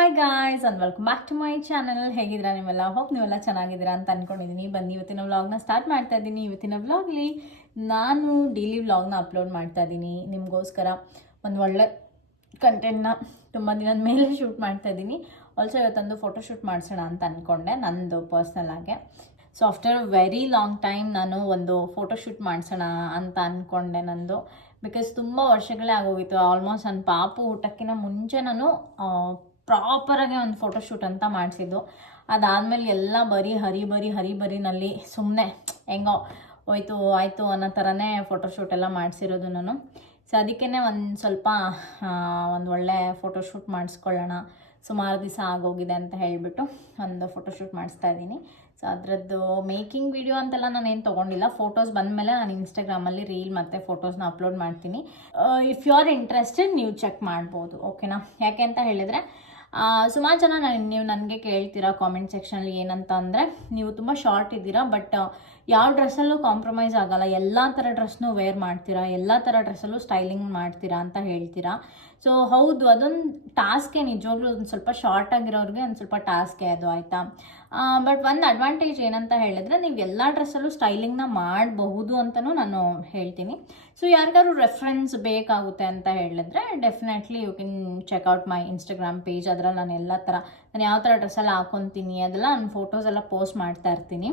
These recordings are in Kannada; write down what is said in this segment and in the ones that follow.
Hi guys and welcome back to my channel ಹೇಗಿದ್ದೀರಾ ನೀವೆಲ್ಲ? ಹೋಪ್ ನೀವೆಲ್ಲ ಚೆನ್ನಾಗಿದ್ದೀರಾ ಅಂತ ಅಂದ್ಕೊಂಡಿದ್ದೀನಿ ಬನ್ನಿ, ಇವತ್ತಿನ ವ್ಲಾಗ್ನ ಸ್ಟಾರ್ಟ್ ಮಾಡ್ತಾ ಇದ್ದೀನಿ. ಇವತ್ತಿನ ವ್ಲಾಗ್ಲಿ ನಾನು ಡೈಲಿ ವ್ಲಾಗ್ನ ಅಪ್ಲೋಡ್ ಮಾಡ್ತಾ ಇದ್ದೀನಿ. ನಿಮಗೋಸ್ಕರ ಒಂದು ಒಳ್ಳೆ ಕಂಟೆಂಟ್ನ ತುಂಬ ದಿನದ ಮೇಲೆ ಶೂಟ್ ಮಾಡ್ತಾ ಇದ್ದೀನಿ. ಆಲ್ಸೋ ಇವತ್ತೊಂದು ಫೋಟೋ ಶೂಟ್ ಮಾಡಿಸೋಣ ಅಂತ ಅಂದ್ಕೊಂಡೆ ನಂದು ಪರ್ಸ್ನಲ್ ಆಗಿ. So after very long time ನಾನು ಒಂದು ಫೋಟೋ ಶೂಟ್ ಮಾಡಿಸೋಣ ಅಂತ ಅಂದ್ಕೊಂಡೆ ನಂದು. ಬಿಕಾಸ್ ತುಂಬ ವರ್ಷಗಳೇ ಆಗೋಗಿತ್ತು. ಆಲ್ಮೋಸ್ಟ್ ನನ್ನ ಪಾಪು ಊಟಕ್ಕಿಂತ ಮುಂಚೆ ನಾನು ಪ್ರಾಪರಾಗಿ ಒಂದು ಫೋಟೋಶೂಟ್ ಅಂತ ಮಾಡಿಸಿದ್ದು. ಅದಾದಮೇಲೆ ಎಲ್ಲ ಬರೀ ಹರಿ ಬರಿ, ಹರಿ ಬರಿನಲ್ಲಿ ಸುಮ್ಮನೆ ಹೆಂಗೋ ಹೋಯ್ತು, ಆಯಿತು ಅನ್ನೋ ಥರನೇ ಫೋಟೋಶೂಟ್ ಎಲ್ಲ ಮಾಡಿಸಿರೋದು ನಾನು. ಸೊ ಅದಕ್ಕೇ ಒಂದು ಸ್ವಲ್ಪ ಒಂದು ಒಳ್ಳೆ ಫೋಟೋಶೂಟ್ ಮಾಡಿಸ್ಕೊಳ್ಳೋಣ. ಸುಮಾರು ದಿವಸ ಆಗೋಗಿದೆ ಅಂತ ಹೇಳಿಬಿಟ್ಟು ಒಂದು ಫೋಟೋಶೂಟ್ ಮಾಡಿಸ್ತಾ ಇದ್ದೀನಿ. ಸೊ ಅದರದ್ದು ಮೇಕಿಂಗ್ ವಿಡಿಯೋ ಅಂತೆಲ್ಲ ನಾನು ಏನು ತೊಗೊಂಡಿಲ್ಲ. ಫೋಟೋಸ್ ಬಂದಮೇಲೆ ನಾನು ಇನ್ಸ್ಟಾಗ್ರಾಮಲ್ಲಿ ರೀಲ್ ಮತ್ತು ಫೋಟೋಸ್ನ ಅಪ್ಲೋಡ್ ಮಾಡ್ತೀನಿ. ಇಫ್ ಯು ಆರ್ ಇಂಟ್ರೆಸ್ಟೆಡ್ ನೀವು ಚೆಕ್ ಮಾಡ್ಬೋದು ಓಕೆನಾ ಯಾಕೆ ಅಂತ ಹೇಳಿದರೆ ಸುಮಾರು ಜನ ನಾನು ನೀವು ನನಗೆ ಕೇಳ್ತೀರಾ ಕಾಮೆಂಟ್ ಸೆಕ್ಷನಲ್ಲಿ ಏನಂತ ಅಂದರೆ ನೀವು ತುಂಬ ಶಾರ್ಟ್ ಇದ್ದೀರಾ ಬಟ್ ಯಾವ ಡ್ರೆಸ್ಸಲ್ಲೂ ಕಾಂಪ್ರಮೈಸ್ ಆಗಲ್ಲ. ಎಲ್ಲ ಥರ ಡ್ರೆಸ್ನೂ ವೇರ್ ಮಾಡ್ತೀರಾ, ಎಲ್ಲ ಥರ ಡ್ರೆಸ್ಸಲ್ಲೂ ಸ್ಟೈಲಿಂಗ್ ಮಾಡ್ತೀರಾ ಅಂತ ಹೇಳ್ತೀರಾ. ಸೊ ಹೌದು, ಅದೊಂದು ಟಾಸ್ಕೇ ನಿಜವಾಗ್ಲೂ ಒಂದು ಸ್ವಲ್ಪ ಶಾರ್ಟ್ ಆಗಿರೋರಿಗೆ ಒಂದು ಸ್ವಲ್ಪ ಟಾಸ್ಕೇ ಅದು ಆಯಿತಾ? ಬಟ್ ಒಂದು ಅಡ್ವಾಂಟೇಜ್ ಏನಂತ ಹೇಳಿದ್ರೆ ನೀವು ಎಲ್ಲ ಡ್ರೆಸ್ಸಲ್ಲೂ ಸ್ಟೈಲಿಂಗ್ನ ಮಾಡಬಹುದು ಅಂತಲೂ ನಾನು ಹೇಳ್ತೀನಿ. ಸೊ ಯಾರಿಗಾದ್ರು ರೆಫರೆನ್ಸ್ ಬೇಕಾಗುತ್ತೆ ಅಂತ ಹೇಳಿದ್ರೆ definitely you can check out my Instagram page ಅದರಲ್ಲಿ ನಾನು ಎಲ್ಲ ಥರ ನಾನು ಯಾವ ಥರ ಡ್ರೆಸ್ಸೆಲ್ಲ ಹಾಕೊತೀನಿ, ಅದೆಲ್ಲ ನಾನು ಫೋಟೋಸ್ ಎಲ್ಲ ಪೋಸ್ಟ್ ಮಾಡ್ತಾ ಇರ್ತೀನಿ.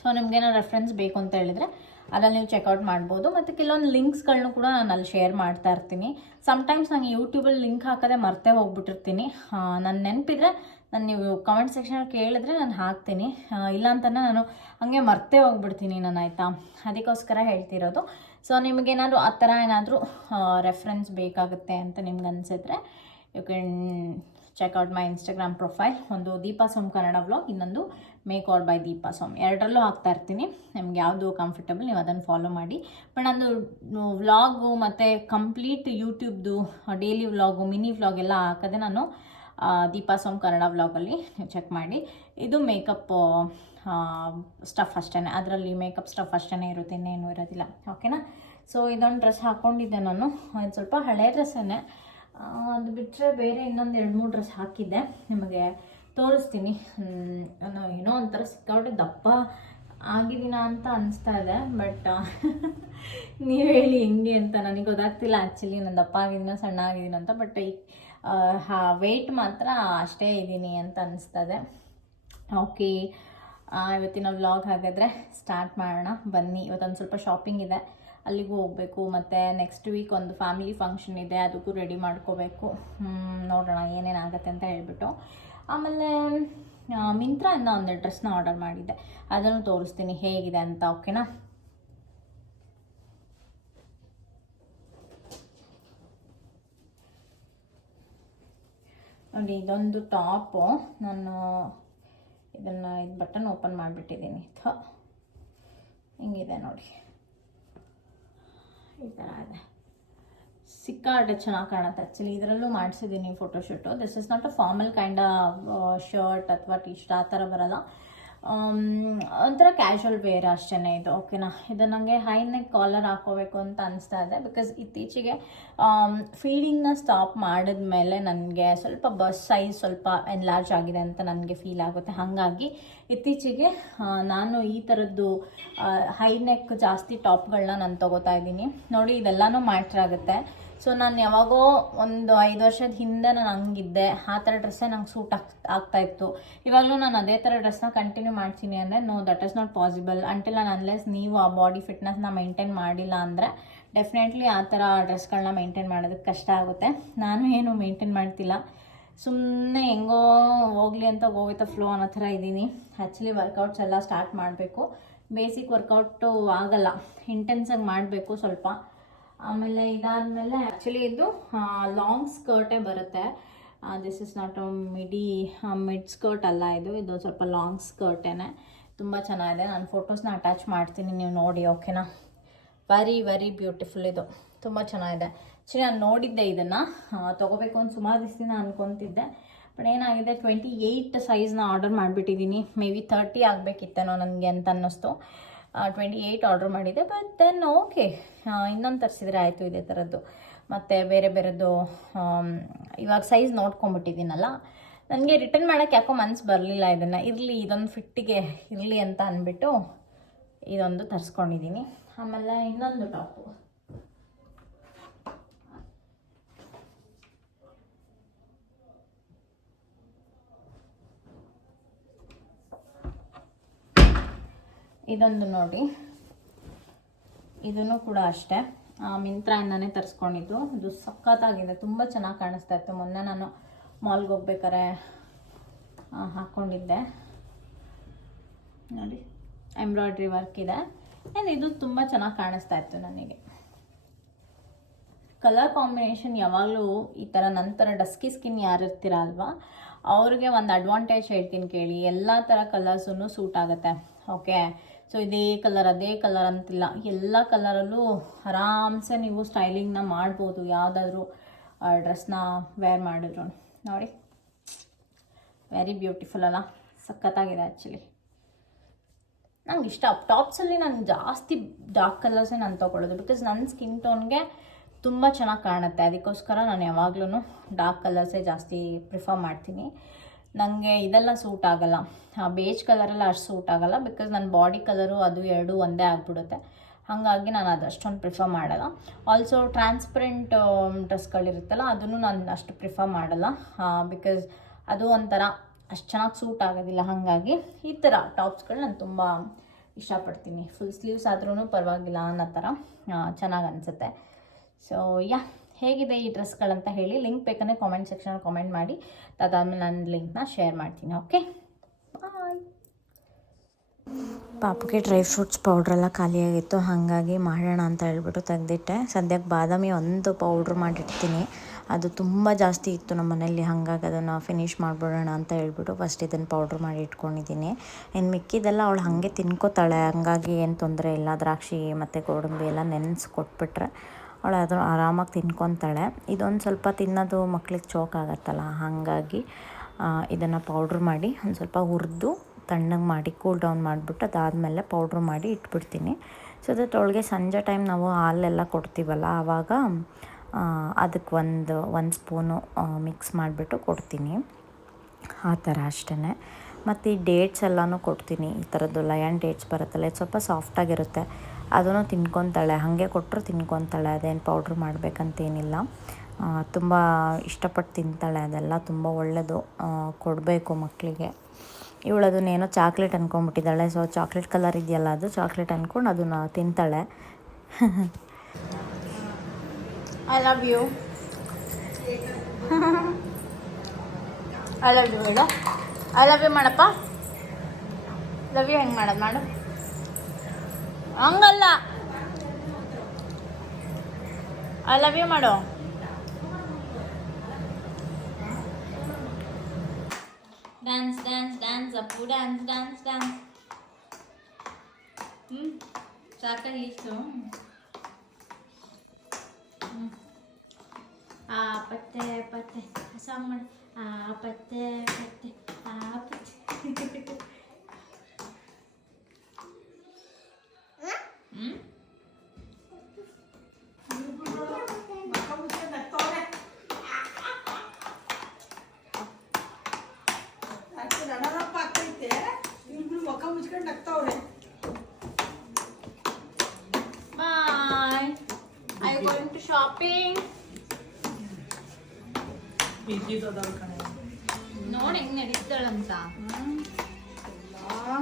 ಸೊ ನಿಮ್ಗೇನೋ ರೆಫರೆನ್ಸ್ ಬೇಕು ಅಂತ ಹೇಳಿದರೆ ಅದ್ರಲ್ಲಿ ನೀವು ಚೆಕ್ಔಟ್ ಮಾಡ್ಬೋದು. ಮತ್ತು ಕೆಲವೊಂದು ಲಿಂಕ್ಸ್ಗಳನ್ನೂ ಕೂಡ ನಾನು ಅಲ್ಲಿ ಶೇರ್ ಮಾಡ್ತಾ ಇರ್ತೀನಿ. ಸಮ್ಟೈಮ್ಸ್ ನಂಗೆ ಯೂಟ್ಯೂಬಲ್ಲಿ ಲಿಂಕ್ ಹಾಕೋದೇ ಮರ್ತೇ ಹೋಗ್ಬಿಟ್ಟಿರ್ತೀನಿ. ನನ್ನ ನೆನಪಿದ್ರೆ ನಾನು ನೀವು ಕಮೆಂಟ್ ಸೆಕ್ಷನಲ್ಲಿ ಕೇಳಿದ್ರೆ ನಾನು ಹಾಕ್ತೀನಿ. ಇಲ್ಲ ಅಂತಲೇ ನಾನು ಹಂಗೆ ಮರ್ತೇ ಹೋಗ್ಬಿಡ್ತೀನಿ ನಾನು, ಆಯಿತಾ? ಅದಕ್ಕೋಸ್ಕರ ಹೇಳ್ತಿರೋದು. ಸೊ ನಿಮಗೇನಾದರೂ ಆ ಥರ ಏನಾದರೂ ರೆಫರೆನ್ಸ್ ಬೇಕಾಗುತ್ತೆ ಅಂತ ನಿಮ್ಗೆ ಅನಿಸಿದ್ರೆ you can check out my Instagram profile ಒಂದು ದೀಪಾ ಸುಮ್ ಕನ್ನಡ ವ್ಲಾಗ್ ಇನ್ನೊಂದು makeover by Deepa Swamy ಎರಡರಲ್ಲೂ ಹಾಕ್ತಾ ಇರ್ತೀನಿ. ನಿಮ್ಗೆ ಯಾವುದು ಕಂಫರ್ಟಬಲ್ ನೀವು ಅದನ್ನು ಫಾಲೋ ಮಾಡಿ. ಬಟ್ ನಂದು ವ್ಲಾಗು ಮತ್ತು ಕಂಪ್ಲೀಟ್ ಯೂಟ್ಯೂಬ್ದು ಡೈಲಿ ವ್ಲಾಗು ಮಿನಿ ವ್ಲಾಗ್ ಎಲ್ಲ ಹಾಕೋದೆ ನಾನು ದೀಪಾ ಸೋಮ್ ಕನ್ನಡ ವ್ಲಾಗಲ್ಲಿ ನೀವು ಚೆಕ್ ಮಾಡಿ. ಇದು ಮೇಕಪ್ ಸ್ಟಫ್ ಅಷ್ಟೇ ಅದರಲ್ಲಿ ಮೇಕಪ್ ಸ್ಟಫ್ ಅಷ್ಟೇ ಇರುತ್ತೆ, ಇನ್ನೇನು ಇರೋದಿಲ್ಲ. ಓಕೆನಾ ಸೊ ಇದೊಂದು ಡ್ರೆಸ್ ಹಾಕ್ಕೊಂಡಿದ್ದೆ ನಾನು. ಒಂದು ಸ್ವಲ್ಪ ಹಳೆ ಡ್ರೆಸ್ಸೇ ಅದು ಬಿಟ್ಟರೆ ಬೇರೆ ಇನ್ನೊಂದು ಎರಡು ಮೂರು ಡ್ರೆಸ್ ಹಾಕಿದ್ದೆ. ನಿಮಗೆ ತೋರಿಸ್ತೀನಿ. ನಾನು ಏನೋ ಒಂಥರ ಸಿಕ್ಕಾಬಿಟ್ಟು ದಪ್ಪ ಆಗಿದ್ದೀನ ಅಂತ ಅನಿಸ್ತಾ ಇದೆ ಬಟ್ ನೀವು ಹೇಳಿ ಹೆಂಗೆ ಅಂತ ನನಗೆ ಗೊತ್ತಾಗ್ತಿಲ್ಲ. ಆ್ಯಕ್ಚುಲಿ ನಾನು ದಪ್ಪ ಆಗಿದ್ದೀನ, ಸಣ್ಣ ಆಗಿದ್ದೀನ ಅಂತ ಬಟ್ ಈ ವೆಯ್ಟ್ ಮಾತ್ರ ಅಷ್ಟೇ ಇದ್ದೀನಿ ಅಂತ ಅನಿಸ್ತಾ ಇದೆ. ಓಕೆ ಇವತ್ತಿನ ವ್ಲಾಗ್ ಹಾಗಾದರೆ ಸ್ಟಾರ್ಟ್ ಮಾಡೋಣ. ಬನ್ನಿ ಇವತ್ತೊಂದು ಸ್ವಲ್ಪ ಶಾಪಿಂಗ್ ಇದೆ. ಅಲ್ಲಿಗೂ ಹೋಗಬೇಕು, ಮತ್ತು ನೆಕ್ಸ್ಟ್ ವೀಕ್ ಒಂದು ಫ್ಯಾಮಿಲಿ ಫಂಕ್ಷನ್ ಇದೆ, ಅದಕ್ಕೂ ರೆಡಿ ಮಾಡ್ಕೋಬೇಕು. ನೋಡೋಣ ಏನೇನಾಗುತ್ತೆ ಅಂತ ಹೇಳ್ಬಿಟ್ಟು. ಆಮೇಲೆ ಮಿಂತ್ರಾಯಿಂದ ಒಂದು ಡ್ರೆಸ್ನ ಆರ್ಡರ್ ಮಾಡಿದ್ದೆ. ಅದನ್ನು ತೋರಿಸ್ತೀನಿ ಹೇಗಿದೆ ಅಂತ, ಓಕೆನಾ? ನೋಡಿ, ಇದೊಂದು ಟಾಪು. ನಾನು ಇದನ್ನು, ಇದು ಬಟನ್ ಓಪನ್ ಮಾಡಿಬಿಟ್ಟಿದ್ದೀನಿ. ಥ, ಹಿಂಗಿದೆ ನೋಡಿ. ಈ ಥರ ಇದೆ. ಸಿಕ್ಕಾಡೆ ಚೆನ್ನಾಗಿ ಕಾಣುತ್ತೆ. ಆ್ಯಕ್ಚುಲಿ ಇದರಲ್ಲೂ ಮಾಡಿಸಿದ್ದೀನಿ photoshoot this is not a formal kind shirt ಅಥವಾ ಟಿ ಶರ್ಟ್ ಆ ಥರ ಬರಲ್ಲ. ಒಂಥರ ಕ್ಯಾಶುವಲ್ ವೇರ್ ಅಷ್ಟೇ ಇದು ಓಕೆನಾ ಇದು ನನಗೆ ಹೈ ನೆಕ್ ಕಾಲರ್ ಹಾಕೋಬೇಕು ಅಂತ ಅನಿಸ್ತಾ ಇದೆ ಬಿಕಾಸ್ ಇತ್ತೀಚೆಗೆ ಫೀಡಿಂಗ್ನ ಸ್ಟಾಪ್ ಮಾಡಿದ್ಮೇಲೆ ನನಗೆ ಸ್ವಲ್ಪ ಬಸ್ ಸೈಜ್ ಸ್ವಲ್ಪ ಎನ್ಲಾರ್ಜ್ ಆಗಿದೆ ಅಂತ ನನಗೆ ಫೀಲ್ ಆಗುತ್ತೆ. ಹಾಗಾಗಿ ಇತ್ತೀಚೆಗೆ ನಾನು ಈ ಥರದ್ದು ಹೈ ನೆಕ್ ಜಾಸ್ತಿ ಟಾಪ್ಗಳನ್ನ ನಾನು ತೊಗೋತಾ ಇದ್ದೀನಿ. ನೋಡಿ, ಇದೆಲ್ಲನೂ ಮ್ಯಾಟ್ರ್ ಆಗುತ್ತೆ. ಸೊ ನಾನು ಯಾವಾಗೋ ಒಂದು ಐದು ವರ್ಷದ ಹಿಂದೆ ನಾನು ಹಂಗಿದ್ದೆ. ಆ ಥರ ಡ್ರೆಸ್ಸೇ ನಂಗೆ ಸೂಟ್ ಆಗ್ ಆಗ್ತಾ ಇತ್ತು. ಇವಾಗಲೂ ನಾನು ಅದೇ ಥರ ಡ್ರೆಸ್ನ ಕಂಟಿನ್ಯೂ ಮಾಡ್ತೀನಿ ಅಂದರೆ no that is not possible until ನಾನು ಅನ್ಲೆಸ್ ನೀವು ಆ ಬಾಡಿ ಫಿಟ್ನೆಸ್ನ ಮೈಂಟೈನ್ ಮಾಡಿಲ್ಲ ಅಂದರೆ ಡೆಫಿನೆಟ್ಲಿ ಆ ಥರ ಡ್ರೆಸ್ಗಳನ್ನ ಮೇಂಟೈನ್ ಮಾಡೋದಕ್ಕೆ ಕಷ್ಟ ಆಗುತ್ತೆ. ನಾನು ಏನು ಮೇಂಟೈನ್ ಮಾಡ್ತಿಲ್ಲ. ಸುಮ್ಮನೆ ಹೆಂಗೋ ಹೋಗ್ಲಿ ಅಂತ ಗೋವಿತ ಫ್ಲೋ ಅನ್ನೋ ಥರ ಇದ್ದೀನಿ. ಆ್ಯಕ್ಚುಲಿ ವರ್ಕೌಟ್ಸ್ ಎಲ್ಲ ಸ್ಟಾರ್ಟ್ ಮಾಡಬೇಕು. ಬೇಸಿಕ್ ವರ್ಕೌಟು ಆಗಲ್ಲ. ಇಂಟೆನ್ಸಾಗಿ ಮಾಡಬೇಕು ಸ್ವಲ್ಪ. ಆಮೇಲೆ ಇದಾದಮೇಲೆ ಆ್ಯಕ್ಚುಲಿ ಇದು ಲಾಂಗ್ ಸ್ಕರ್ಟೇ ಬರುತ್ತೆ. This is not midi mid skirt ಅಲ್ಲ ಇದು. ಇದು ಸ್ವಲ್ಪ ಲಾಂಗ್ ಸ್ಕರ್ಟೇನೆ ತುಂಬ ಚೆನ್ನಾಗಿದೆ. ನಾನು ಫೋಟೋಸ್ನ ಅಟ್ಯಾಚ್ ಮಾಡ್ತೀನಿ, ನೀವು ನೋಡಿ ಓಕೆನಾ ವೆರಿ ವೆರಿ ಬ್ಯೂಟಿಫುಲ್ ಇದು. ತುಂಬ ಚೆನ್ನಾಗಿದೆ. ಆ್ಯಕ್ಚುಲಿ ನಾನು ನೋಡಿದ್ದೆ ಇದನ್ನು. ತೊಗೋಬೇಕು ಅಂತ ಸುಮಾರು ದಿವಸದಿಂದ ಅಂದ್ಕೊತಿದ್ದೆ ಬಟ್ ಏನಾಗಿದೆ ಟ್ವೆಂಟಿ ಏಯ್ಟ್ ಸೈಜ್ನ ಆರ್ಡರ್ ಮಾಡಿಬಿಟ್ಟಿದ್ದೀನಿ ಮೇ ಬಿ ತರ್ಟಿ ಆಗಬೇಕಿತ್ತೇನೋ ನನಗೆ ಅಂತ ಅನ್ನಿಸ್ತು. ಟ್ವೆಂಟಿ ಏಯ್ಟ್ ಆರ್ಡರ್ ಮಾಡಿದ್ದೆ ಬಟ್ ದೆನ್ ಓಕೆ ಇನ್ನೊಂದು ತರಿಸಿದ್ರೆ ಆಯಿತು ಇದೇ ಥರದ್ದು ಮತ್ತು ಬೇರೆ ಬೇರೆದು ಇವಾಗ ಸೈಜ್ ನೋಡ್ಕೊಂಬಿಟ್ಟಿದ್ದೀನಲ್ಲ ನನಗೆ ರಿಟರ್ನ್ ಮಾಡೋಕ್ಕೆ ಯಾಕೋ ಮನ್ಸು ಬರಲಿಲ್ಲ ಇದನ್ನು. ಇರಲಿ, ಇದೊಂದು ಫಿಟ್ಟಿಗೆ ಇರಲಿ ಅಂತ ಅಂದ್ಬಿಟ್ಟು ಇದೊಂದು ತರಿಸ್ಕೊಂಡಿದ್ದೀನಿ. ಆಮೇಲೆ ಇನ್ನೊಂದು ಟಾಪು ಇದೊಂದು ನೋಡಿ. ಇದನ್ನು ಕೂಡ ಅಷ್ಟೇ. ಮಿಂತ್ರಾಯಿಂದನೇ ತರಿಸ್ಕೊಂಡಿದ್ದು. ಇದು ಸಖತ್ತಾಗಿದೆ. ತುಂಬ ಚೆನ್ನಾಗಿ ಕಾಣಿಸ್ತಾ ಇತ್ತು. ಮೊನ್ನೆ ನಾನು ಮಾಲ್ಗೆ ಹೋಗ್ಬೇಕಾರೆ ಹಾಕ್ಕೊಂಡಿದ್ದೆ ನೋಡಿ, ಎಂಬ್ರಾಯ್ಡ್ರಿ ವರ್ಕ್ ಇದೆ. ಆ್ಯಂಡ್ ಇದು ತುಂಬ ಚೆನ್ನಾಗಿ ಕಾಣಿಸ್ತಾ ಇತ್ತು ನನಗೆ. ಕಲರ್ ಕಾಂಬಿನೇಷನ್ ಯಾವಾಗಲೂ ಈ ಥರ ನಂತರ ಡಸ್ಕಿ ಸ್ಕಿನ್ ಯಾರು ಇರ್ತೀರ ಅಲ್ವಾ? ಅವ್ರಿಗೆ ಒಂದು ಅಡ್ವಾಂಟೇಜ್ ಹೇಳ್ತೀನಿ ಕೇಳಿ. ಎಲ್ಲ ಥರ ಕಲರ್ಸೂ ಸೂಟ್ ಆಗುತ್ತೆ. ಓಕೆ ಸೊ ಇದೇ ಕಲರ್ ಅದೇ ಕಲರ್ ಅಂತಿಲ್ಲ. ಎಲ್ಲ ಕಲರಲ್ಲೂ ಆರಾಮ್ಸೆ ನೀವು ಸ್ಟೈಲಿಂಗ್ನ ಮಾಡ್ಬೋದು. ಯಾವುದಾದ್ರೂ ಡ್ರೆಸ್ನ ವೇರ್ ಮಾಡಿದ್ರು ನೋಡಿ. ವೆರಿ ಬ್ಯೂಟಿಫುಲ್ ಅಲ್ಲ. ಸಖತ್ತಾಗಿದೆ ಆ್ಯಕ್ಚುಲಿ ನಂಗೆ ಇಷ್ಟ. ಟಾಪ್ಸಲ್ಲಿ ನಾನು ಜಾಸ್ತಿ ಡಾರ್ಕ್ ಕಲರ್ಸೇ ನಾನು ತೊಗೊಳ್ಳೋದು. ಬಿಕಾಸ್ ನನ್ನ ಸ್ಕಿನ್ ಟೋನ್ಗೆ ತುಂಬ ಚೆನ್ನಾಗಿ ಕಾಣುತ್ತೆ. ಅದಕ್ಕೋಸ್ಕರ ನಾನು ಯಾವಾಗ್ಲೂ ಡಾರ್ಕ್ ಕಲರ್ಸೇ ಜಾಸ್ತಿ ಪ್ರಿಫರ್ ಮಾಡ್ತೀನಿ. ನನಗೆ ಇದೆಲ್ಲ ಸೂಟ್ ಆಗಲ್ಲ. ಬೇಜ್ ಕಲರೆಲ್ಲ ಅಷ್ಟು ಸೂಟ್ ಆಗಲ್ಲ ಬಿಕಾಸ್ ನನ್ನ ಬಾಡಿ ಕಲರು ಅದು ಎರಡು ಒಂದೇ ಆಗಿಬಿಡುತ್ತೆ. ಹಾಗಾಗಿ ನಾನು ಅದು ಪ್ರಿಫರ್ ಮಾಡಲ್ಲ. ಆಲ್ಸೋ ಟ್ರಾನ್ಸ್ಪರೆಂಟ್ ಡ್ರೆಸ್ಗಳಿರುತ್ತಲ್ಲ ಅದನ್ನು ನಾನು ಅಷ್ಟು ಪ್ರಿಫರ್ ಮಾಡಲ್ಲ. ಬಿಕಾಸ್ ಅದು ಒಂಥರ ಅಷ್ಟು ಚೆನ್ನಾಗಿ ಸೂಟ್ ಆಗೋದಿಲ್ಲ. ಹಾಗಾಗಿ ಈ ಥರ ಟಾಪ್ಸ್ಗಳು ನಾನು ತುಂಬ ಇಷ್ಟಪಡ್ತೀನಿ. ಫುಲ್ ಸ್ಲೀವ್ಸ್ ಆದ್ರೂ ಪರವಾಗಿಲ್ಲ ಅನ್ನೋ ಥರ ಚೆನ್ನಾಗಿ ಅನಿಸುತ್ತೆ. ಸೊ ಯಾ ಹೇಗಿದೆ ಈ ಡ್ರೆಸ್ಗಳಂತ ಹೇಳಿ ಲಿಂಕ್ ಬೇಕಂದರೆ ಕಾಮೆಂಟ್ ಸೆಕ್ಷನಲ್ಲಿ ಕಾಮೆಂಟ್ ಮಾಡಿ. ಅದಾದ್ಮೇಲೆ ನಾನು ಲಿಂಕ್ನ ಶೇರ್ ಮಾಡ್ತೀನಿ ಓಕೆ ಬಾಯ್ ಡ್ರೈ ಫ್ರೂಟ್ಸ್ ಪೌಡ್ರೆಲ್ಲ ಖಾಲಿಯಾಗಿತ್ತು, ಹಾಗಾಗಿ ಮಾಡೋಣ ಅಂತ ಹೇಳ್ಬಿಟ್ಟು ತೆಗೆದಿಟ್ಟೆ. ಸದ್ಯಕ್ಕೆ ಬಾದಾಮಿ ಒಂದು ಪೌಡ್ರ್ ಮಾಡಿಡ್ತೀನಿ ಅದು ತುಂಬ ಜಾಸ್ತಿ ಇತ್ತು ನಮ್ಮ ಮನೇಲಿ ಹಾಗಾಗಿ ಅದನ್ನು ಫಿನಿಷ್ ಮಾಡಿಬಿಡೋಣ ಅಂತ ಹೇಳ್ಬಿಟ್ಟು ಫಸ್ಟ್ ಇದನ್ನು ಪೌಡ್ರ್ ಮಾಡಿ ಇಟ್ಕೊಂಡಿದ್ದೀನಿ. ಇನ್ನು ಮಿಕ್ಕಿದೆಲ್ಲ ಅವಳು ಹಾಗೆ ತಿನ್ಕೋತಾಳೆ, ಹಂಗಾಗಿ ಏನು ತೊಂದರೆ ಇಲ್ಲ. ದ್ರಾಕ್ಷಿ ಮತ್ತು ಗೋಡಂಬಿ ಎಲ್ಲ ನೆನೆಸಿ ಕೊಟ್ಬಿಟ್ರೆ ಅವಳು ಅದು ಆರಾಮಾಗಿ ತಿನ್ಕೊತಾಳೆ. ಇದೊಂದು ಸ್ವಲ್ಪ ತಿನ್ನೋದು ಮಕ್ಳಿಗೆ ಚೋಕ್ ಆಗತ್ತಲ್ಲ, ಹಾಗಾಗಿ ಇದನ್ನು ಪೌಡ್ರ್ ಮಾಡಿ, ಒಂದು ಸ್ವಲ್ಪ ಹುರಿದು ತಣ್ಣಗೆ ಮಾಡಿ ಕೂಲ್ ಡೌನ್ ಮಾಡಿಬಿಟ್ಟು ಅದಾದಮೇಲೆ ಪೌಡ್ರ್ ಮಾಡಿ ಇಟ್ಬಿಡ್ತೀನಿ. ಸೊ ದಟ್ ಅವಳಿಗೆ ಸಂಜೆ ಟೈಮ್ ನಾವು ಹಾಲೆಲ್ಲ ಕೊಡ್ತೀವಲ್ಲ, ಆವಾಗ ಅದಕ್ಕೆ ಒಂದು ಒಂದು ಸ್ಪೂನು ಮಿಕ್ಸ್ ಮಾಡಿಬಿಟ್ಟು ಕೊಡ್ತೀನಿ. ಆ ಥರ ಅಷ್ಟೇ ಮತ್ತು ಈ ಡೇಟ್ಸ್ ಎಲ್ಲನೂ ಕೊಡ್ತೀನಿ, ಈ ಥರದ್ದು ಲಯನ್ ಡೇಟ್ಸ್ ಬರುತ್ತಲ್ಲ, ಇದು ಸ್ವಲ್ಪ ಸಾಫ್ಟಾಗಿರುತ್ತೆ ಅದನ್ನು ತಿನ್ಕೊತಾಳೆ, ಹಾಗೆ ಕೊಟ್ಟರು ತಿನ್ಕೊತಾಳೆ, ಅದೇನು ಪೌಡ್ರ್ ಮಾಡಬೇಕಂತೇನಿಲ್ಲ. ತುಂಬ ಇಷ್ಟಪಟ್ಟು ತಿಂತಾಳೆ ಅದೆಲ್ಲ, ತುಂಬ ಒಳ್ಳೆಯದು ಕೊಡಬೇಕು ಮಕ್ಕಳಿಗೆ ಇವಳು ಅದನ್ನೇನೋ ಚಾಕ್ಲೇಟ್ ಅಂದ್ಕೊಂಬಿಟ್ಟಿದ್ದಾಳೆ ಸೊ ಚಾಕ್ಲೇಟ್ ಕಲರ್ ಇದೆಯಲ್ಲ ಅದು ಚಾಕ್ಲೇಟ್ ಅಂದ್ಕೊಂಡು ಅದನ್ನು ತಿಂತಾಳೆ. I love you I love you I love you ಮಾಡಪ್ಪ. ಲವ್ ಯು ಹೆಂಗೆ ಮಾಡೋದು ಮಾಡು. ಹಂಗಲ್ಲ. ಐ ಲವ್ ಯು ಮಾಡೋ. Dance dance dance Appu dance dance dance ಹ್ಞೂ ಸಾಕಾಗಿತ್ತು ಹ್ಞೂ ಆ, ಪತ್ತೆ ಪತ್ತೆ ಸಾಂಗ್ ಮಾಡಿ. ಆ, ಪತ್ತೆ ಪತ್ತೆ, ಆ, ಪತ್ತೆ. ನೋಡಿ ಹೆಂಗ್ ನಡೀತಾಳಂತ.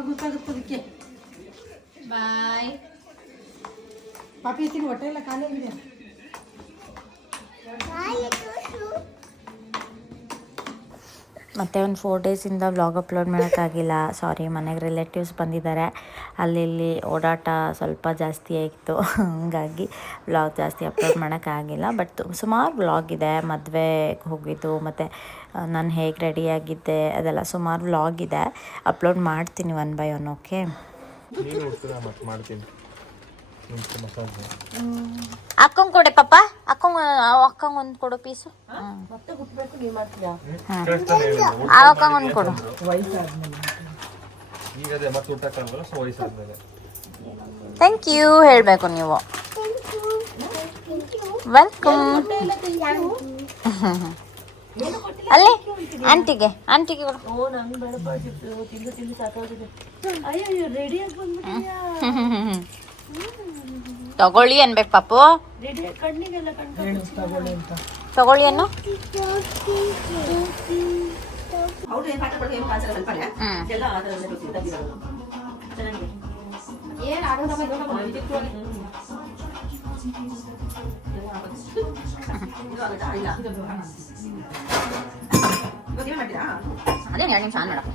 ಗೊತ್ತಾಗುತ್ತದಕ್ಕೆ ಬಾಯ್. ಪಾಪಿ ತಿನ್ ಹೊಟ್ಟೆ ಎಲ್ಲ ಖಾಲಿ ಆಗಿದೆ. ಮತ್ತು ಒಂದು ಫೋರ್ ಡೇಸಿಂದ ವ್ಲಾಗ್ ಅಪ್ಲೋಡ್ ಮಾಡೋಕ್ಕಾಗಿಲ್ಲ. ಸಾರಿ ಮನೆಗೆ ರಿಲೇಟಿವ್ಸ್ ಬಂದಿದ್ದಾರೆ. ಅಲ್ಲಿ ಓಡಾಟ ಸ್ವಲ್ಪ ಜಾಸ್ತಿ ಆಯಿತು ಹಂಗಾಗಿ ವ್ಲಾಗ್ ಜಾಸ್ತಿ ಅಪ್ಲೋಡ್ ಮಾಡೋಕ್ಕಾಗಿಲ್ಲ ಬಟ್ ಸುಮಾರು ವ್ಲಾಗ್ ಇದೆ ಮದುವೆಗೆ ಹೋಗಿದ್ದು ಮತ್ತು ನಾನು ಹೇಗೆ ರೆಡಿಯಾಗಿದ್ದೆ ಅದೆಲ್ಲ ಸುಮಾರು ವ್ಲಾಗ್ ಇದೆ. ಅಪ್ಲೋಡ್ ಮಾಡ್ತೀನಿ ಒನ್ ಬೈ ಒನ್ ಓಕೆ ಅಕ್ಕಂಗ್ ಕೊಡೆ ಪಾಪ. ಅಕ್ಕಂಗ್ ಅಕ್ಕಂಗ್ ಒಂದು ಕೊಡು ಪೀಸು ಆ ಅಕ್ಕಂಗ್ ಒಂದು ಕೊಡು. ಥ್ಯಾಂಕ್ ಯು ಹೇಳಬೇಕು ನೀವು. ವೆಲ್ಕಮ್ ಅಲ್ಲಿ ಆಂಟಿಗೆ ಆಂಟಿಗೆ ತಗೊಳ್ಳಿ ಅನ್ಬೇಕು ಪಾಪು. ತಗೊಳ್ಳಿ ಅನ್ನು. ಅದೇ ಎರಡು ನಿಮಿಷ ಆನ್ ಮಾಡಪ್ಪ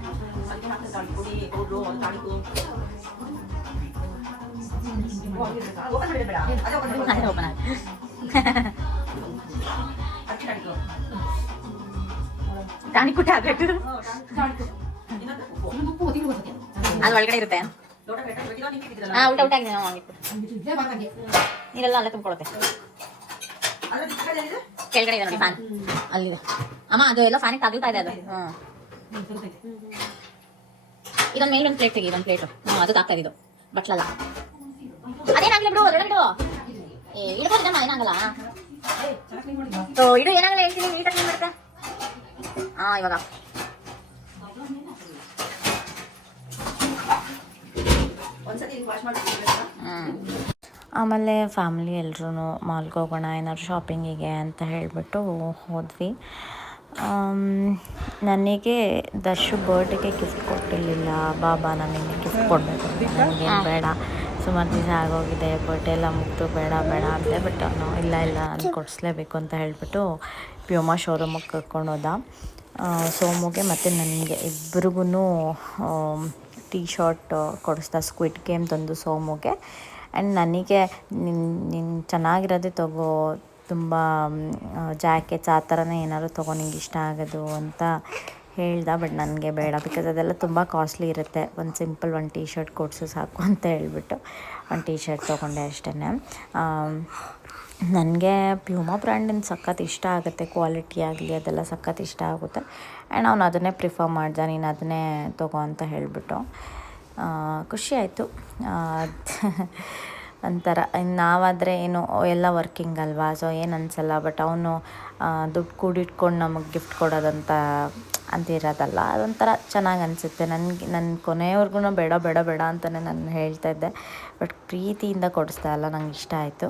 ಅದೇ ಓಪನ್ ಆಯ್ತು ಟಾಣಿಕ್ ಹಾಕ್ಬೇಕು ಅದು ಒಳಗಡೆ ಇರುತ್ತೆ ಹಾ ಊಟ ಊಟ ಆಗಿದೆ ನಾವು ಆಗಿತ್ತು ನೀರೆಲ್ಲ ಅಲ್ಲೇ ತುಂಬ್ಕೊಳುತ್ತೆ ಕೆಳಗಡೆ ಇದೆ ನೋಡಿ ಫ್ಯಾನ್ ಅಲ್ಲಿದೆ. ಅಮ್ಮ ಅದು ಎಲ್ಲ ಫ್ಯಾನಿಗೆ ತಗಲ್ತಾ ಇದೆ ಅದು. ಹ್ಮ್ ಇದೊಂದು ಮೇಲೆ ಒಂದು ಪ್ಲೇಟ್ ತೆಗಿ ಒಂದು ಪ್ಲೇಟು ಹ್ಞೂ ಅದು ತಾಗ್ತಾ ಇದ್ದು ಬಟ್ಲಲ್ಲ. ಅದೇನಾಗ್ಲಿ ಬಿಡು ಒಳಗಡೆ ಇಡು ಏ ಏನಾಗಲ್ಲ ಸೊ ಇಡು ಏನಾಗಲ್ಲ ಹೇಳ್ತೀನಿ ನೀಟಾಗಿ ಕ್ಲೀನ್ ಮಾಡ್ತಾ ಹಾ ಇವಾಗ. ಹ್ಮ್. ಆಮೇಲೆ ಫ್ಯಾಮಿಲಿ ಎಲ್ಲರೂ ಮಾಲ್ಗೆ ಹೋಗೋಣ, ಏನಾದ್ರು ಶಾಪಿಂಗಿಗೆ ಅಂತ ಹೇಳಿಬಿಟ್ಟು ಹೋದ್ವಿ. ನನಗೆ ದರ್ಶು ಬರ್ಡೇಗೆ ಗಿಫ್ಟ್ ಕೊಟ್ಟಿರಲಿಲ್ಲ. ಬಾಬಾ ನನಗೆ ಗಿಫ್ಟ್ ಕೊಡಬೇಕು. ನನಗೇನು ಬೇಡ. ಸುಮಾರು ದಿವಸ ಆಗೋಗಿದೆ. ಬರ್ಡೇ ಎಲ್ಲ ಮುಗ್ದು ಬೇಡ ಬೇಡ ಅಂದೆ ಬಟ್ ಅವನು ಇಲ್ಲ ಇಲ್ಲ, ನಾನು ಕೊಡಿಸ್ಲೇಬೇಕು ಅಂತ ಹೇಳಿಬಿಟ್ಟು ಪ್ಯೂಮಾ ಶೋರೂಮಿಗೆ ಕರ್ಕೊಂಡು ಹೋದ. ಸೋಮುಗೆ ಮತ್ತು ನನಗೆ ಇಬ್ರಿಗೂ ಟೀ ಶರ್ಟ್ ಕೊಡಿಸ್ದ ಸ್ಕ್ವಿಡ್ ಗೇಮ್ ತಂದು ಸೋಮುಗೆ. ಆ್ಯಂಡ್ ನನಗೆ ನಿನ್ನ ನಿನ್ನ ಚೆನ್ನಾಗಿರೋದೇ ತಗೋ, ತುಂಬ ಜಾಕೆಟ್ಸ್ ಆ ಥರನೇ ಏನಾದ್ರು ತಗೋ, ನಿಂಗೆ ಇಷ್ಟ ಆಗೋದು ಅಂತ ಹೇಳ್ದ, ಬಟ್ ನನಗೆ ಬೇಡ. ಬಿಕಾಸ್ ಅದೆಲ್ಲ ತುಂಬ ಕಾಸ್ಟ್ಲಿ ಇರುತ್ತೆ. ಒಂದು ಸಿಂಪಲ್ ಒಂದು ಟೀ ಶರ್ಟ್ ಕೊಡ್ಸು ಸಾಕು ಅಂತ ಹೇಳ್ಬಿಟ್ಟು ಒಂದು ಟೀ ಶರ್ಟ್ ತೊಗೊಂಡೆ ಅಷ್ಟೇ ನನಗೆ ಪ್ಯೂಮಾ ಬ್ರ್ಯಾಂಡಿನ ಸಖತ್ ಇಷ್ಟ ಆಗುತ್ತೆ. ಕ್ವಾಲಿಟಿ ಆಗಲಿ ಅದೆಲ್ಲ ಸಖತ್ ಇಷ್ಟ ಆಗುತ್ತೆ. ಆ್ಯಂಡ್ ಅವ್ನು ಅದನ್ನೇ ಪ್ರಿಫರ್ ಮಾಡ್ದೆ, ನೀನು ಅದನ್ನೇ ತಗೋ ಅಂತ ಹೇಳಿಬಿಟ್ಟು. ಖುಷಿ ಆಯಿತು ಒಂಥರ ಇನ್ನು ನಾವಾದರೆ ಏನು, ಎಲ್ಲ ವರ್ಕಿಂಗ್ ಅಲ್ವಾ? ಸೊ ಏನು ಅನಿಸಲ್ಲ ಬಟ್ ಅವನು ದುಡ್ಡು ಕೂಡಿಟ್ಕೊಂಡು ನಮಗೆ ಗಿಫ್ಟ್ ಕೊಡೋದಂತ ಅಂತಿರೋದಲ್ಲ, ಅದೊಂಥರ ಚೆನ್ನಾಗಿ ಅನಿಸುತ್ತೆ. ನನಗೆ ನನ್ನ ಕೊನೆಯವ್ರಿಗೂ ಬೇಡ ಬೇಡ ಬೇಡ ಅಂತಲೇ ನಾನು ಹೇಳ್ತಾ ಇದ್ದೆ. ಬಟ್ ಪ್ರೀತಿಯಿಂದ ಕೊಡಿಸ್ತಾ ಇಲ್ಲ, ನಂಗೆ ಇಷ್ಟ ಆಯಿತು.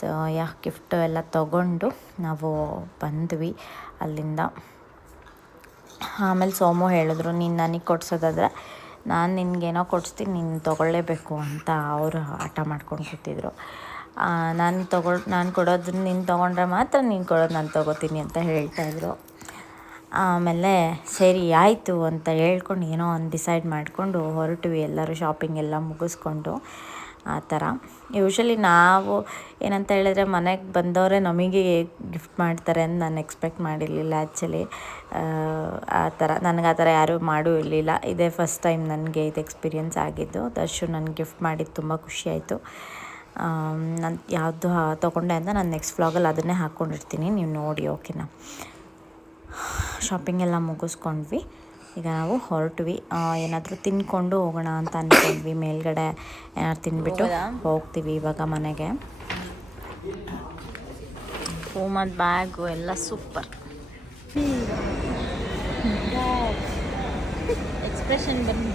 ಸೊ ಯಾ ಗಿಫ್ಟು ಎಲ್ಲ ತಗೊಂಡು ನಾವು ಬಂದ್ವಿ ಅಲ್ಲಿಂದ. ಆಮೇಲೆ ಸೋಮು ಹೇಳಿದ್ರು, ನೀನು ನನಗೆ ಕೊಡ್ಸೋದಾದ್ರೆ ನಾನು ನಿನಗೇನೋ ಕೊಡಿಸ್ತೀನಿ, ನೀನು ತೊಗೊಳ್ಳೇಬೇಕು ಅಂತ ಅವರು ಹಠ ಮಾಡ್ಕೊಂಡು ಕೂತಿದ್ರು. ನಾನು ತಗೊಳ್, ನಾನು ಕೊಡೋದನ್ನ ನೀನು ತೊಗೊಂಡ್ರೆ ಮಾತ್ರ ನೀನು ಕೊಡೋದು ನಾನು ತೊಗೋತೀನಿ ಅಂತ ಹೇಳ್ತಾಯಿದ್ರು ಆಮೇಲೆ ಸರಿ ಆಯಿತು ಅಂತ ಹೇಳ್ಕೊಂಡು ಏನೋ ಒಂದು ಡಿಸೈಡ್ ಮಾಡಿಕೊಂಡು ಹೊರಟ್ವಿ ಎಲ್ಲರೂ ಶಾಪಿಂಗ್ ಎಲ್ಲ ಮುಗಿಸ್ಕೊಂಡು. ಆ ಥರ. ಯೂಶ್ವಲಿ ನಾವು ಏನಂತ ಹೇಳಿದ್ರೆ ಮನೆಗೆ ಬಂದವರೇ ನಮಗೆ ಗಿಫ್ಟ್ ಮಾಡ್ತಾರೆ ಅಂತ ನಾನು ಎಕ್ಸ್ಪೆಕ್ಟ್ ಮಾಡಿರಲಿಲ್ಲ ಆ್ಯಕ್ಚುಲಿ ಆ ಥರ. ನನಗೆ ಆ ಥರ ಯಾರೂ ಮಾಡೂ ಇರಲಿಲ್ಲ. ಇದೇ ಫಸ್ಟ್ ಟೈಮ್ ನನಗೆ ಇದು ಎಕ್ಸ್ಪೀರಿಯೆನ್ಸ್ ಆಗಿದ್ದು. ದರ್ಶು ನನಗೆ ಗಿಫ್ಟ್ ಮಾಡಿದ್ದು ತುಂಬ ಖುಷಿ ಆಯಿತು. ನಾನು ಯಾವುದು ತೊಗೊಂಡೆ ಅಂತ ನಾನು ನೆಕ್ಸ್ಟ್ ವ್ಲಾಗಲ್ಲಿ ಅದನ್ನೇ ಹಾಕ್ಕೊಂಡಿರ್ತೀನಿ ನೀವು ನೋಡಿ ಓಕೆನಾ ಶಾಪಿಂಗ್ ಎಲ್ಲ ಮುಗಿಸ್ಕೊಂಡ್ವಿ. ಈಗ ನಾವು ಹೊರಟ್ವಿ. ಏನಾದರೂ ತಿನ್ಕೊಂಡು ಹೋಗೋಣ ಅಂತ ಅನ್ಕೊಂಡ್ವಿ. ಮೇಲ್ಗಡೆ ಏನಾದ್ರು ತಿನ್ಬಿಟ್ಟು ಹೋಗ್ತೀವಿ ಇವಾಗ ಮನೆಗೆ. ಹೂಮದ್ ಬ್ಯಾಗು ಎಲ್ಲ ಸೂಪರ್. ಎಕ್ಸ್ಪ್ರೆಷನ್ ಬನ್ನಿ.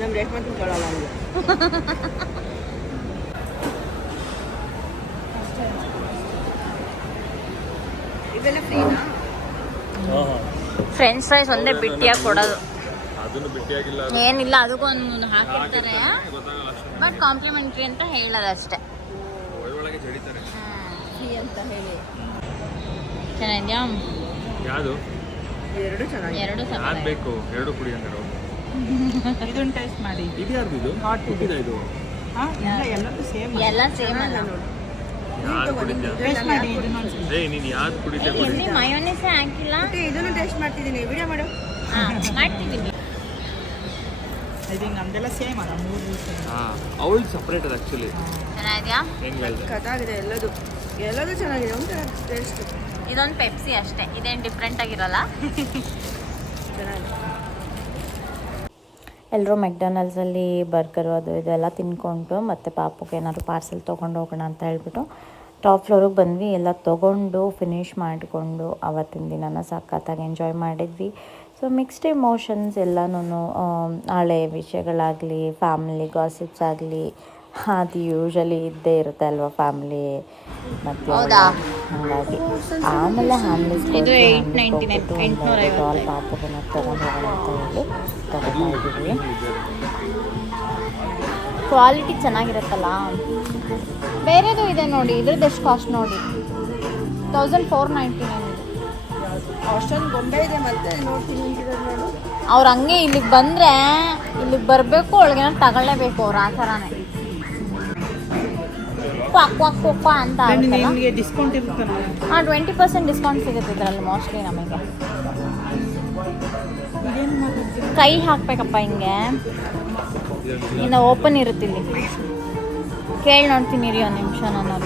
ನಮ್ಮ ರೇಟ್ ಮಾತ್ರ ಕೊಡಲ್ಲ ಅಲ್ಲಿ ಇದೆಲ್ಲ ಫ್ರೀನಾ ಫ್ರೆಂಚ್ ಫ್ರೈಸ್ ಒಂದೇ ಬಿಟ್ಟಿಯಾಗಿ ಕೊಡೋದು? ಏನಿಲ್ಲ ಅದಕ್ಕೂ ಒಂದು ಹಾಕಿರ್ತಾರೆ. ಬಟ್ ಕಾಂಪ್ಲಿಮೆಂಟ್ರಿ ಅಂತ ಹೇಳೋದು ಅಷ್ಟೇ. ಒಳಗೆ ಜಡಿತಾರೆ. ಅಂತ ಹೇಳಿ. ಚೆನ್ನಾಗಿದ್ಯಾ? ಯಾವುದು? ಎರಡು ಚೆನ್ನಾಗಿ ಎರಡು ಯಾವ್ದು ಬೇಕು? ಎರಡು ಕುಡಿ ಅಂದ್ರೆ. ಇದನ್ನ ಟೇಸ್ಟ್ ಮಾಡಿ. ಇದು ಯಾರ್ದು ಇದು? Hot ಇದೆ. ಹುಟ್ಟಿದ ಇದು? ಹಾ ಇಲ್ಲ ಎಲ್ಲದೂ ಸೇಮ್ ಎಲ್ಲ ಸೇಮ್ ಅಲ್ಲ. ಯಾವ್ದು ಕುಡಿದ್ಯಾ ಟೇಸ್ಟ್ ಮಾಡಿ ಇದನ್ನ ಏ ನೀನು ಯಾವ್ದು ಕುಡಿದ್ಯಾ ಕುಡಿ ಎಲ್ಲಿ ಮಯೋನಿಸೇ ಹಾಕಿಲ್ಲ. ಇದನ್ನು ಟೇಸ್ಟ್ ಮಾಡ್ತಿದ್ದೀನಿ. ವಿಡಿಯೋ ಮಾಡು. ಹಾ ಮಾಡ್ತಿದ್ದೀನಿ. ಥಿಂಕ್ ನಮ್ದೆಲ್ಲ ಸೇಮ್ ಅಲ್ಲ ಮೂರು ಹಾಂ ಅವಳು ಸಪ್ರೇಟ್ ಅದು ಆ್ಯಕ್ಚುಲಿ ಚೆನ್ನಾಗಿದ್ಯಾ? ಹೆಂಗೆ ಹೇಳ್ದೆ? ಕದಾಗಿದೆ ಎಲ್ಲದು. ಎಲ್ಲದೂ ಚೆನ್ನಾಗಿದೆ. ಒಂಥರ ಟೇಸ್ಟ್ ಇದೊಂದು ಪೆಪ್ಸಿ ಅಷ್ಟೇ. ಇದೇನು ಡಿಫ್ರೆಂಟ್ ಆಗಿರಲ್ಲ? ಚೆನ್ನಾಗಿದೆ. ಎಲ್ಲರೂ ಮೆಕ್ಡೊನಲ್ಡ್ಸಲ್ಲಿ ಬರ್ಗರು ಅದು ಇದೆಲ್ಲ ತಿನ್ಕೊಂಡು ಮತ್ತು ಪಾಪುಗೆ ಏನಾದ್ರು ಪಾರ್ಸೆಲ್ ತೊಗೊಂಡು ಹೋಗೋಣ ಅಂತ ಹೇಳ್ಬಿಟ್ಟು ಟಾಪ್ ಫ್ಲೋರಿಗೆ ಬಂದ್ವಿ. ಎಲ್ಲ ತೊಗೊಂಡು ಫಿನಿಶ್ ಮಾಡಿಕೊಂಡು ಅವತ್ತಿನ ದಿನನ ಸಖತ್ತಾಗಿ ಎಂಜಾಯ್ ಮಾಡಿದ್ವಿ. ಸೊ ಮಿಕ್ಸ್ಡ್ ಇಮೋಷನ್ಸ್ ಎಲ್ಲನೂ ಹಳೆ ವಿಷಯಗಳಾಗಲಿ ಫ್ಯಾಮಿಲಿ ಗಾಸಿಪ್ಸ್ ಆಗಲಿ ಅದು ಯೂಶಲಿ ಇದ್ದೇ ಇರುತ್ತೆ ಅಲ್ವಾ ಫ್ಯಾಮಿಲಿ ಮತ್ತು ಹಾಗಾಗಿ ಆಮೇಲೆ ಇದು 899, ಡಾಲ್ ಪಾಪುಗನ್ನ ತೊಗೊಂಡು ಹೋಗೋಣ ಅಂತ ಹೇಳಿ ತಗೋತಾ ಇದ್ದೀವಿ. ಕ್ವಾಲಿಟಿ ಚೆನ್ನಾಗಿರುತ್ತಲ್ಲ? ಬೇರೆದು ಇದೆ ನೋಡಿ ಇದ್ರದ್ದು ಎಷ್ಟು ಕಾಸ್ಟ್ ನೋಡಿ? ತೌಸಂಡ್ ಫೋರ್ ನೈಂಟಿ ನೈನ್ ಅಷ್ಟೊಂದು ಗೊಂಬೆ ಇದೆ ಮತ್ತೆ ನೋಡ್ತೀನಿ ಅಂತಿರೋದು ನೋಡು. ಅವ್ರು ಹಂಗೆ ಇಲ್ಲಿಗೆ ಬಂದರೆ ಇಲ್ಲಿಗೆ ಬರಬೇಕು ಒಳಗೇನ ತಗೊಳ್ಳೇಬೇಕು ಅವ್ರು ಆ ಥರನೇ. ಕ್ವಾಕ್ ಕ್ವಾಕ್ ಕ್ವಾ ಅಂತ ನಿಮಗೆ ಡಿಸ್ಕೌಂಟ್ ಇರುತ್ತಲ್ಲ ಹಾಂ ಟ್ವೆಂಟಿ ಪರ್ಸೆಂಟ್ ಡಿಸ್ಕೌಂಟ್ ಸಿಗುತ್ತೆ ಇದರಲ್ಲಿ ಮೋಸ್ಟ್ಲಿ ನಮಗೆ. ಕೈ ಹಾಕ್ಬೇಕಪ್ಪ ಹಿಂಗೆ. ಇನ್ನು ಓಪನ್ ಇರುತ್ತೆ ಇಲ್ಲಿ. ಕೇಳಿ ನೋಡ್ತೀನಿ ಇರಿ ಒಂದು ನಿಮಿಷ ನಾನು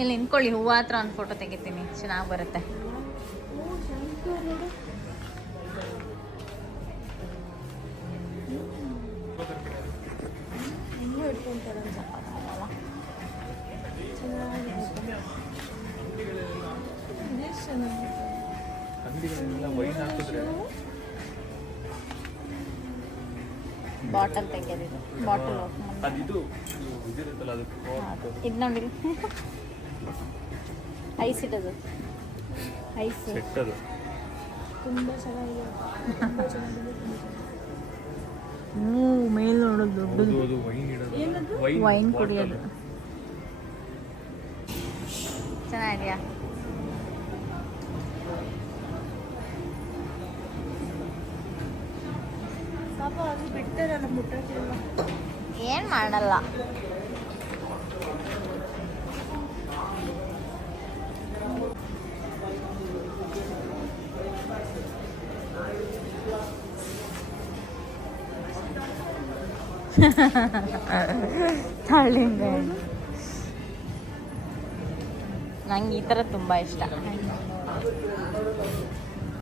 ಇಲ್ಲಿ ನಿಂತ್ಕೊಳ್ಳಿ ಹೂವು ಹತ್ರ ಒಂದು ಫೋಟೋ ತೆಗಿತೀನಿ. ಚೆನ್ನಾಗಿ ಬರುತ್ತೆ. ಅಂಗಡಿಗಳೆಲ್ಲ ವೈನ್ ಹಾಕಿದ್ರೆ ಬಾಟಲ್ ತೆಗೆಯೋದಿದು ಬಾಟಲ್ ಅದಿದು ಇದಿರುತ್ತಲ್ಲ ಅದು ಇದು ನೋಡಿ. ಐಸ್ ಇಡೋದು. ಐಸ್ ಸೆಟ್ ಅದು. ಹ್ಞೂ ಮೇಲ್ ನೋಡೋದು ಹೌದು ಅದು ವೈನ್ ಇಡೋದು ವೈನ್ ವೈನ್ ಕುಡಿಯೋದು ಚೆನ್ನಾಗಿದೆಯಾ ಪಾಪ ಅದು ಬಿಡ್ತಾರಲ್ಲ ಮುಟ್ಟಕ್ಕೆಲ್ಲ ಏನು ಮಾಡಲ್ಲ ನಂಗೆ ಈ ಥರ ತುಂಬ ಇಷ್ಟ.